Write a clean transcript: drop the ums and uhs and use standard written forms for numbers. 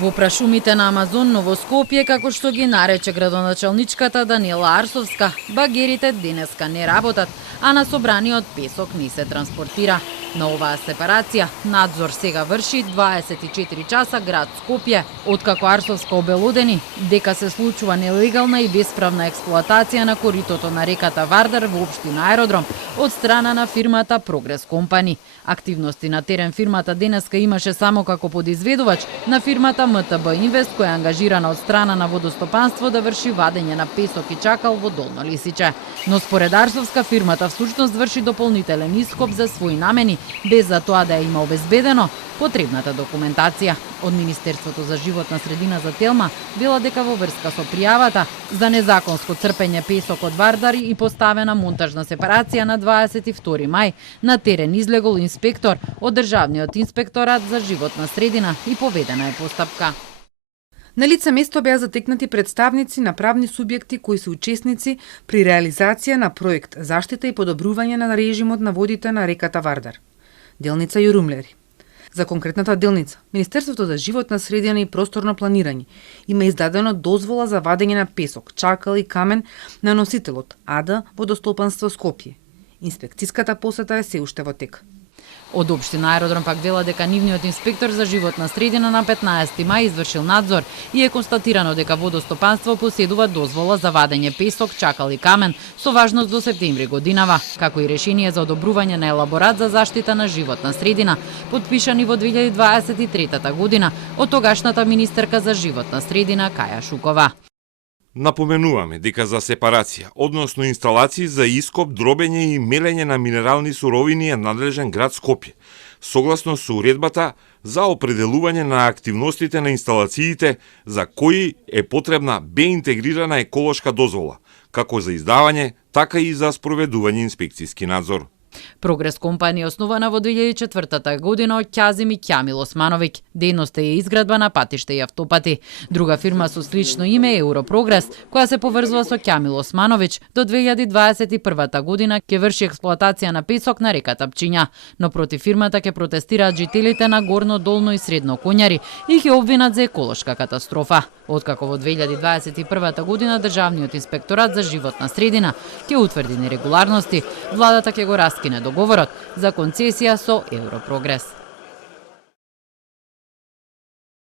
Во прашумите на Амазон Ново Скопје, како што ги нарече градоначалничката Даниела Арсовска, багерите денеска не работат, а на собраниот песок не се транспортира. На оваа сепарација надзор сега врши 24 часа град Скопје, откако Арсовска обелодени дека се случува нелегална и бесправна експлоатација на коритото на реката Вардар во општина Аеродром од страна на фирмата Прогрес Компани. Активности на терен фирмата денеска имаше само како подизведувач на фирмата МТБ Инвест, која е ангажирана од страна на водостопанство да врши вадење на песок и чакал во Долно Лисиче. Но според Арсовска, фирмата всушност врши дополнителен ископ за своји намени, без за тоа да ја има обезбедено потребната документација. Од Министерството за животна средина за Телма вела дека во врска со пријавата за незаконско црпење песок од Вардар и поставена монтажна сепарација на 22 мај на терен излегол инспектор од Државниот инспекторат за животна средина и поведена е постапка. На лице место беа затекнати представници на правни субјекти кои се учесници при реализација на проект заштита и подобрување на режимот на водите на реката Вардар. Делница Јурумлери. За конкретната делница, Министерството за животна средина и просторно планирање има издадено дозвола за вадење на песок, чакал и камен на носителот АД Водостопанство Скопје. Инспекцијската посета е се уште во тек. Од општина Аеродром пак вела дека нивниот инспектор за животна средина на 15 мај извршил надзор и е констатирано дека водостопанство поседува дозвола за вадење песок, чакал и камен со важност до септември годинава, како и решение за одобрување на елаборат за заштита на животна средина, подпишани во 2023 година од тогашната министерка за животна средина Каја Шукова. Напоменуваме дека за сепарација, односно инсталации за ископ, дробење и мелење на минерални суровини е надлежен град Скопје, согласно со уредбата за определување на активностите на инсталациите за кои е потребна беинтегрирана еколошка дозвола, како за издавање, така и за спроведување инспекцијски надзор. Прогрес Компани е основана во 2004 година од Ќазим и Ќамил Османовиќ. Дејноста е изградба на патишта и автопати. Друга фирма со слично име е Европрогрес, која се поврзува со Ќамил Османовиќ, до 2021 година ќе врши експлоатација на песок на реката Пчиња, но против фирмата ќе протестираат жителите на Горно, Долно и Средно Коњари и ќе обвинат за еколошка катастрофа. Откако во 2021 година Државниот инспекторат за животна средина ќе утврди нерегуларности, владата ќе го раскине договорот за концесија со Европрогрес.